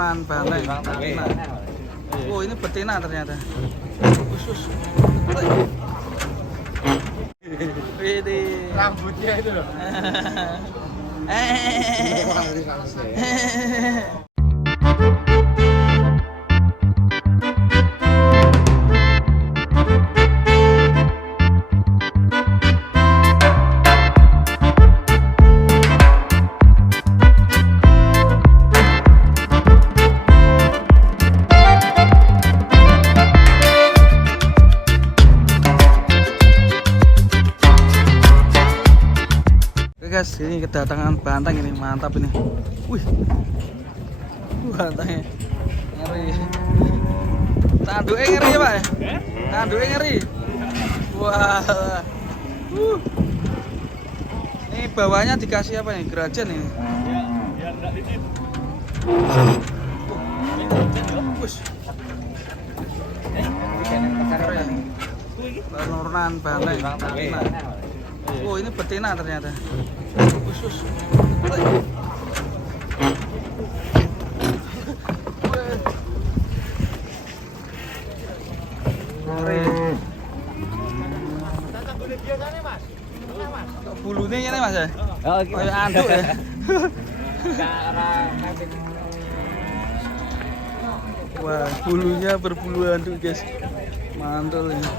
Penurunan banteng betina. Oh, ini betina ternyata. Khusus. Ini Rambutnya itu loh. Guys, ini kedatangan banteng ini, mantap ini. Wih, bantengnya ngeri. Tanduknya ngeri ya Pak? Tanduknya ngeri. Wah, ini bawahnya dikasih apa nih? Gerajen ini. Wush. Penurunan banteng betina. Oh, ini betina ternyata. Khusus. Bulunya ini Mas ya? Oh, kayak anduk ya. Wah, bulunya berbulu anduk guys. Mantul ini.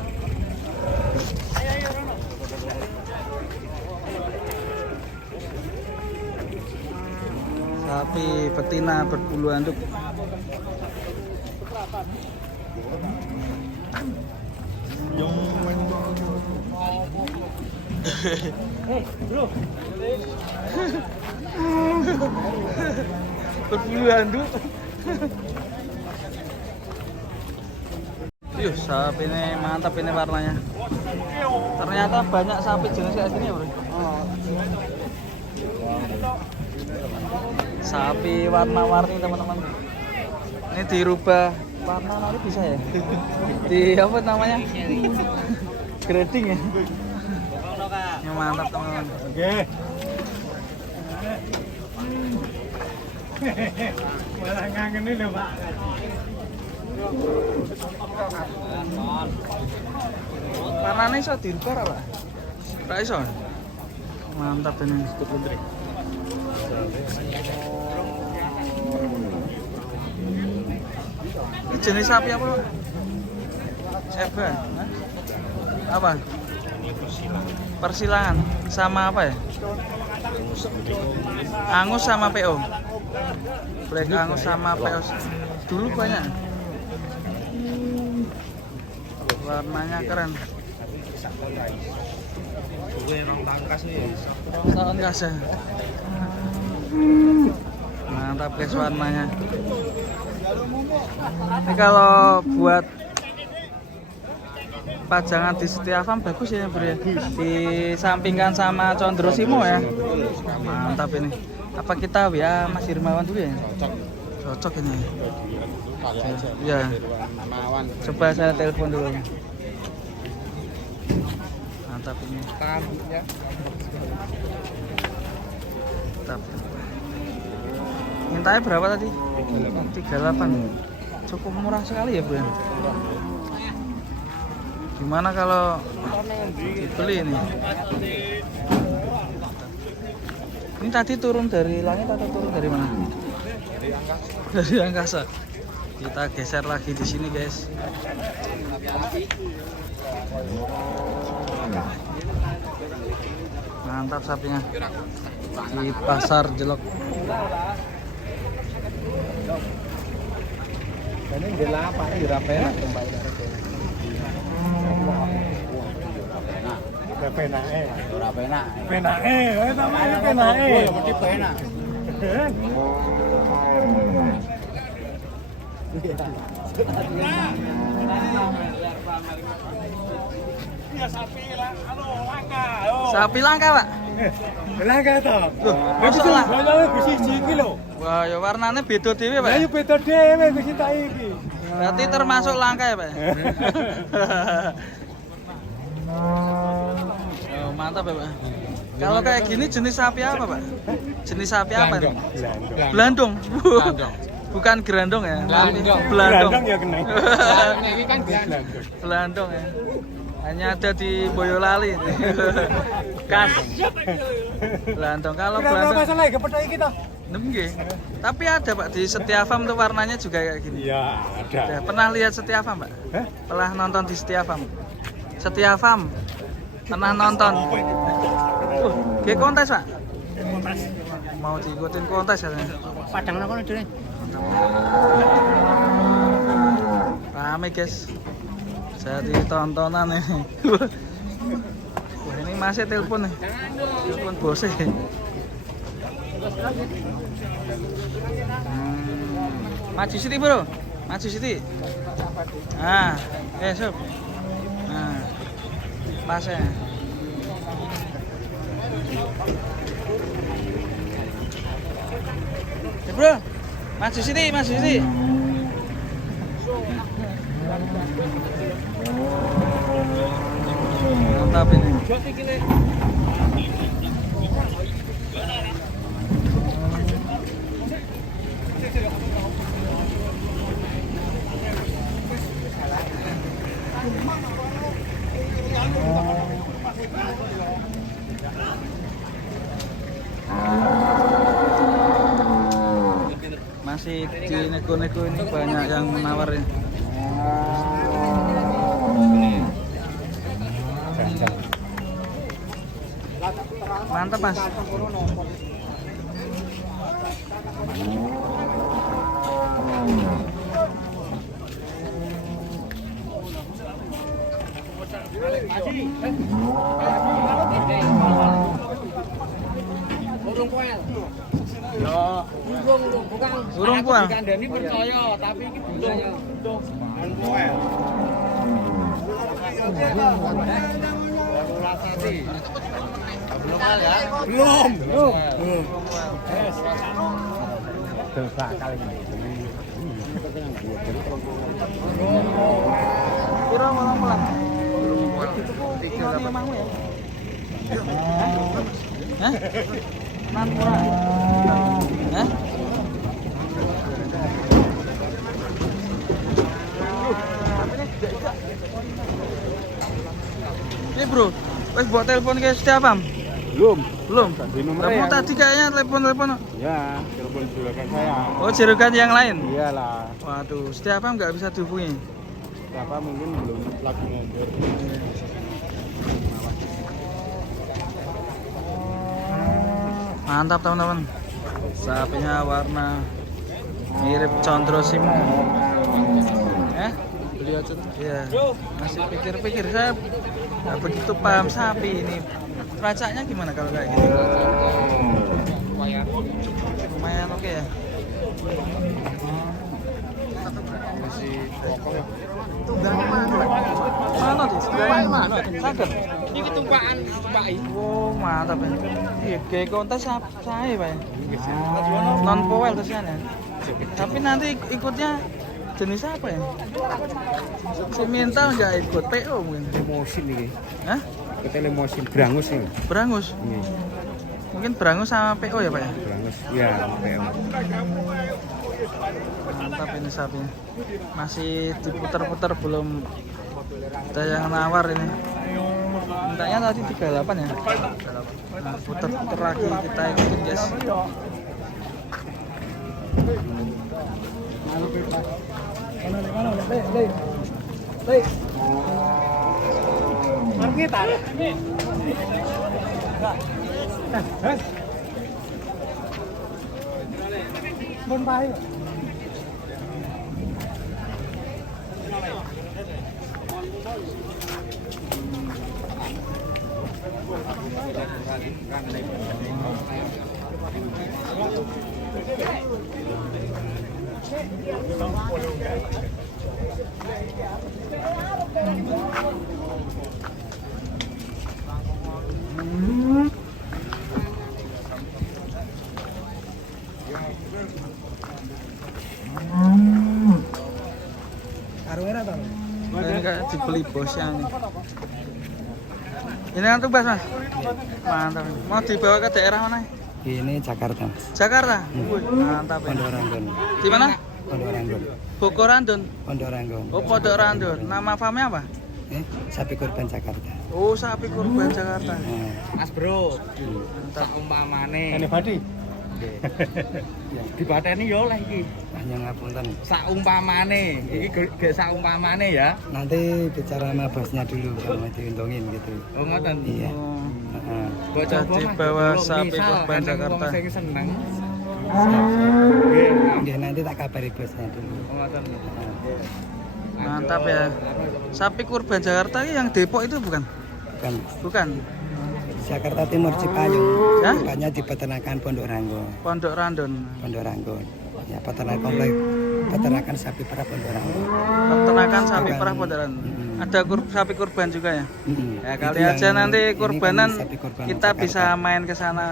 Sapi betina berbulu anduk. Berbulu anduk. Yuh, sapi ini mantap ini warnanya. Ternyata banyak sapi jenis kayak gini ya, Bro. Sapi warna-warni teman-teman. Ini dirubah warna nanti bisa ya? Di apa namanya? Grading ya? Ini mantap teman-teman. Oke. Malah ngangen ini loh Pak. Warnanya iso dirubah apa? Ora iso. Mantap ini. Ini jenis sapi apa, Pak? Seba? Hah? Apa? Persilangan sama apa ya? Angus sama PO. Black Angus sama PO. Dulu banyak. Warnanya keren. Tangkas ya. Mantap guys warnanya. Ini kalau buat pajangan di Setia Farm bagus ya Bro ya. Disampingkan sama Condrosimo ya. Mantap ini. Apa kita ya Mas Hirmawan dulu ya? Cocok ini. Ya. Coba saya telepon dulu. Mantap ini. Mantap. Mintanya berapa tadi? 38. Cukup murah sekali ya, Bro. Gimana kalau dibeli ini? Ini tadi turun dari langit atau turun dari mana? Dari angkasa. Kita geser lagi di sini, guys. Mantap sapinya. Di pasar Jelok. Ini jela apa ini rapena kembali penae. Ora penak. Penae, namanya penae. Ya mesti penak. Ya sapi lah, langka. Sapi langka, Pak. Langka toh. Loh, masa lah? Lah wis siji iki lho. Wah, ya warnanya beda dhewe, Pak. Lah yo beda dhewe wis tak iki. Berarti termasuk langka ya, Pak? Oh, mantap ya, Pak. Kalau kayak gini jenis sapi apa, Pak? Jenis sapi apa nih? Blandong. Blandong. bukan gerandong ya, tapi Belandong. belandong. Belandong ya kena. Ini kan belandong. Belandong ya. Hanya ada di Boyolali. Kas. Belandong. Kalau belandong masalah ya percaya kita. nggih. Tapi ada Pak di Setiafarm tuh warnanya juga kayak gini. Iya, ada. Ya, pernah lihat Setiafarm, Pak? Hah? Pernah nonton di Setiafarm? Setiafarm. Pernah nonton. Kayak kontes, Pak? Mau diikutin kontes katanya. Padang nang kono dhewe. Rame guys, jadi tontonan nih. Wah ini masih telepon nih, telepon bosnya. Maju sini bro, maju sini. Nah, sob. Nah, pasnya. Bro, maju sini, maju sini. Mantap ini. Masih di nego-nego ini banyak yang menawarin. Mantap mas. Burung pual. Kandani percaya, tapi iki burung. Pual. Belum ya? Belum. Dosa kali ini. Piro malam pulang? Tiga emangmu ya? Hah? Nan murah. Hah? Ini bro, wes buat telepon ke Setiafarm? Belum. Kamu tadi kayaknya telepon. Ya, telepon juragan saya. Oh, juragan yang lain? Iyalah. Waduh, Setiafarm nggak bisa dihubungi. Siapa mungkin belum lagi ngobrol. Mantap teman-teman. Sapinya warna mirip Condro Simo. Beli aja. Iya. Masih pikir-pikir, saya nggak begitu paham sapi ini. Racanya gimana kalau kayak gitu? Lumayan oke ya. Masih kokoh ya. Tunggangi mana? Mana tuh? Tunggangi mana? Saged. Ini tumpahan Pak. Oh, mantap ya. Iya, kayak kontes saya Pak ya. Non powel terusnya ya. Tapi nanti ikutnya jenis apa ya? Semental nggak ikut, PO mungkin. Emosin ini. Hah? Kita emosin berangus ini. Berangus? Ini Mungkin berangus sama PO ya Pak ya? berangus. Ya, PM. Mantap ini sapinya. Masih diputar-putar, belum ada yang nawar ini. Mintanya tadi 38 ya? Nah, putar-putar lagi kita ikutin guys. Bon pai. Ini kayak dibeli bosnya nih. Ini kan tumbas mas. Mantap. Mau dibawa ke daerah mana? Ini Jakarta. Jakarta. Wih, mantap ya. Pondok Ranggon. Di mana? Pondok Ranggon. Bogor Randon. Pondok Ranggon. Oh, Pondok Randon. Nama farmnya apa? Sapi kurban Jakarta. Oh, sapi kurban Jakarta. Mas Bro, saumpamane. Ini Badi. Dipateni yo oleh iki. Hanya ngapunten. Saumpamane, iki gak saumpamane ya. Nanti bicara sama bosnya dulu kalau diuntungin gitu. Oh, ngoten. Iya. Jadi bawa sapi kurban Jakarta. Saya seneng. Nggih, nanti tak kabari bosnya dulu. Oh, ngoten. Mantap ya. Sapi kurban Jakarta yang Depok itu bukan? Bukan. Bukan. Jakarta Timur Cipayung. Ya? Bukannya di peternakan Pondok Ranggon. Pondok Randon. Pondok Ranggon. Ya, peternakan komplek peternakan sapi perah Pondok Ranggon. Peternakan sapi perah Pondok Randon. Ada sapi kurban juga ya? Ya kali Itu aja yang- nanti ini kan kurbanan sapi kurban kita Jakarta. bisa main ke sana.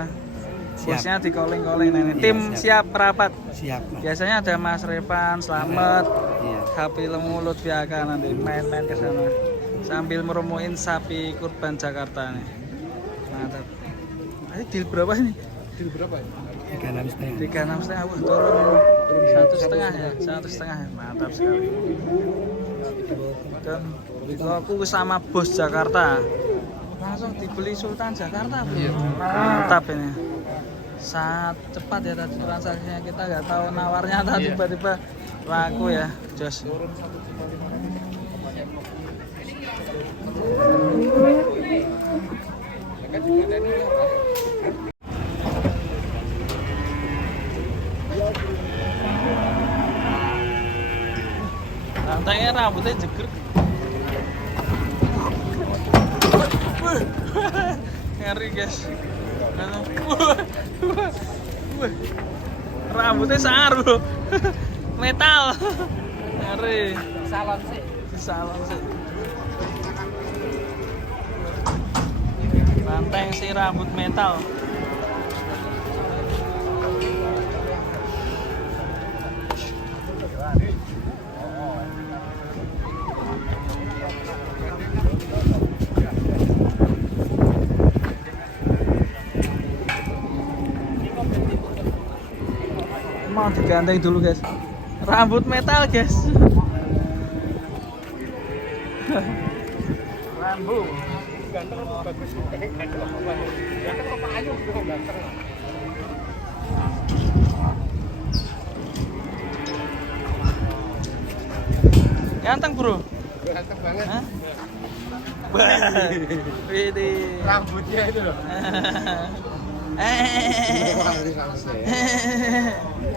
Siap. Bosnya di calling-calling ini. Iya, Tim siap. siap rapat. Siap, Mas. Biasanya ada Mas Repan, Slamet, Iya. Happy Lemu, Lutfiaka nanti main-main ke sana sambil meromoin sapi kurban Jakarta nih. Mantap. Ini deal berapa ini? Deal berapa? 36,5. 36,5. Wah, turun 1,5 ya. 1,5 ya. Mantap sekali. Dan aku sama bos Jakarta. Langsung dibeli Sultan Jakarta. Mantap ini. Sangat cepat ya tadi transaksinya, kita nggak tahu nawarnya tadi tiba-tiba laku ya. Jos. Rantainya rambutnya jegrek. Ngeri guys. Wah. Rambutnya sangar bro. Metal. Ngeri. Salon sih. Salon sih. Banteng si rambut metal. Mau diganteng dulu guys. Rambut metal guys. Rambu. Ganteng apa bagus? Ganteng apa bagus? Ganteng apa ayu juga ganteng. Ganteng bro. Ganteng banget. Hah? Widih. Rambutnya itu loh.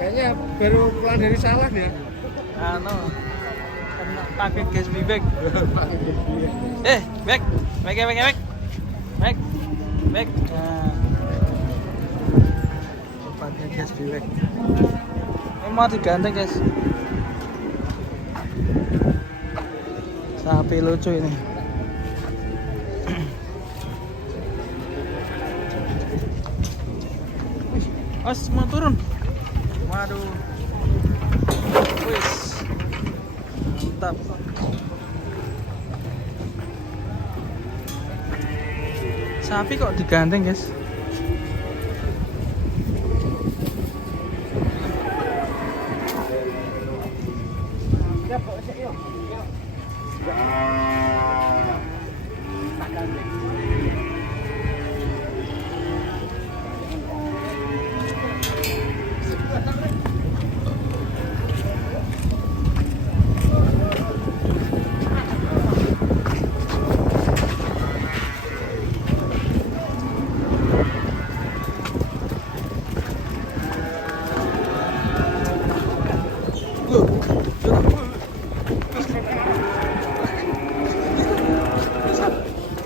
Kayaknya baru pulang dari sawah dia. Anu, kena pakai gas bibek. Bek, bek. Nah. Pakai gas bibek. Ini mau diganteng guys. Sapi lucu ini. Os mau turun. Waduh. Wis. Mantap. Sapi kok diganteng, guys?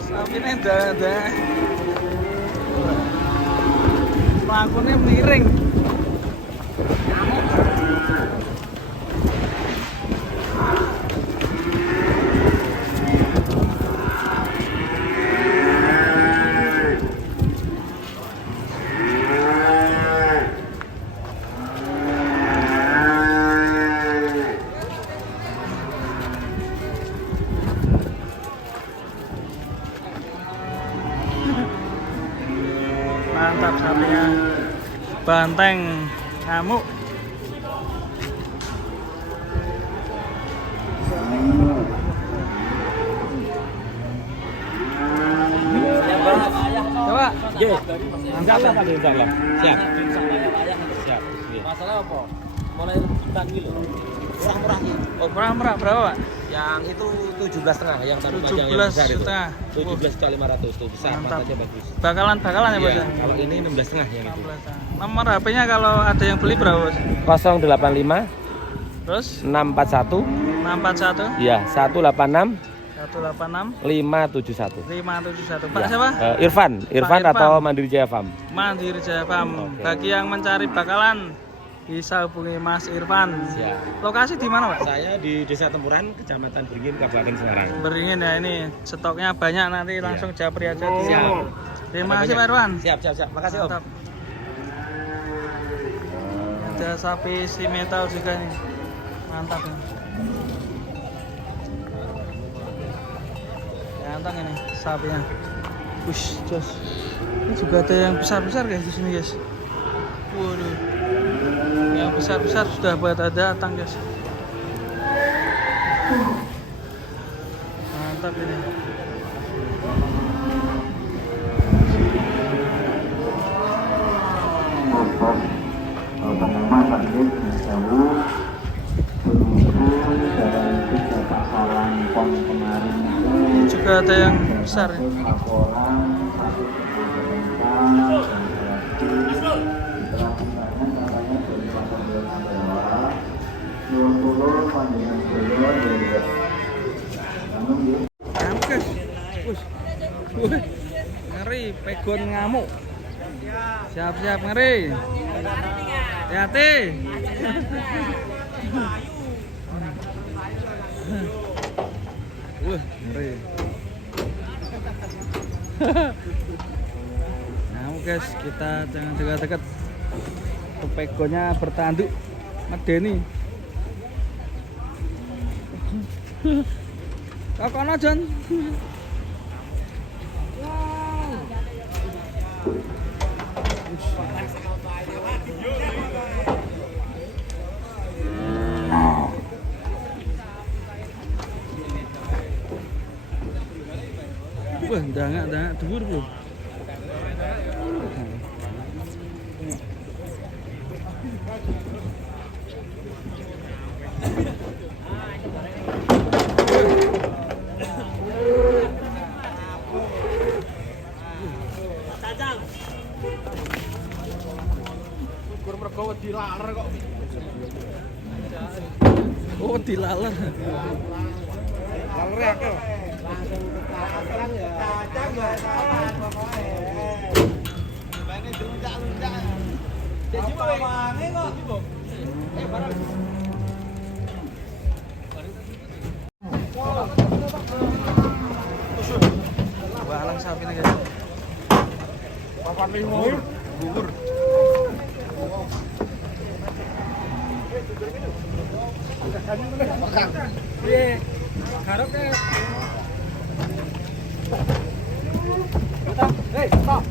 Sapinya ada melakukannya miring. Mantap sapinya. banteng ngamuk. Coba. Insyaallah Pak, insyaallah. Siap. Siap. Masalah apa? Mulai rebutan gitu. Murah-murah nih. Oh, murah berapa, Pak? Yang itu 17,5 yang tadi panjang yang 17 besar itu. setengah. 17,500 tuh besar, Mantap. pantatnya bagus. Bakalan ya, Bos? Iya, Ya? kalau ini 16,5 yang itu. Nomor HP-nya kalau ada yang beli berapa, Bos? 085 Terus 641 641 ya 186 186 571. 571. Pak Ya. siapa? Irfan Irfan. atau Mandiri Jaya Farm. Mandiri Jaya Farm. Oke. Bagi yang mencari bakalan bisa hubungi Mas Irfan. Siap. Lokasi di mana, Pak? Saya di Desa Tempuran, Kecamatan Beringin, Kabupaten Semarang. Beringin ya, ini stoknya banyak, nanti langsung japri aja di. Siap. Terima kasih Pak Irfan. Siap. Makasih Om. Mantap. Ada sapi si metal juga nih. Mantap ya. Ganteng ini sapinya. Wush, jos. Ini juga ada yang besar-besar guys di sini guys. Waduh. Yang besar-besar sudah pada datang guys. Mantap ini. Ini juga ada yang besar ya. Oke. Wih. Ngeri, pegon ngamuk. Siap-siap ngeri. Hati-hati. Wah, ngeri. Ngamuk guys, kita jangan dekat-dekat. Pegonnya bertanduk. Medeni. Kakono Jon. Wah, ndangak dhuwur bro. Dilaler kok. Oh, dilaler. Lalernya akeh. Walang sapi nih guys. Papan limo. Bubur. Piye? Garoke. Hei, stop.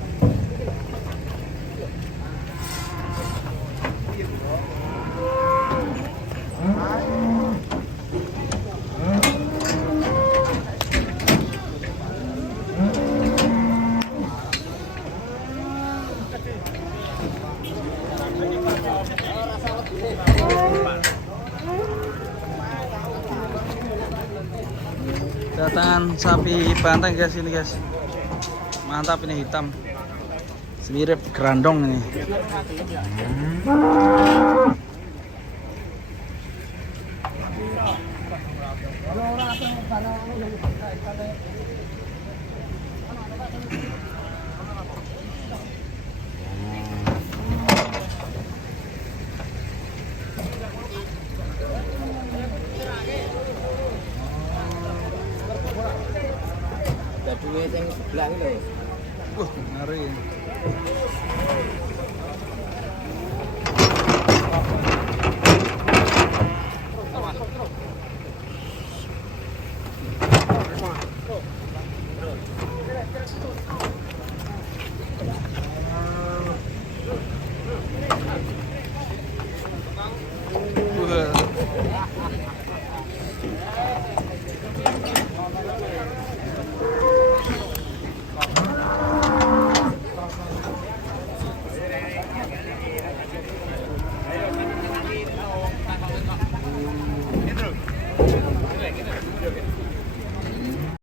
Datangan sapi banteng guys ini guys. Mantap ini hitam. Mirip gerandong ini.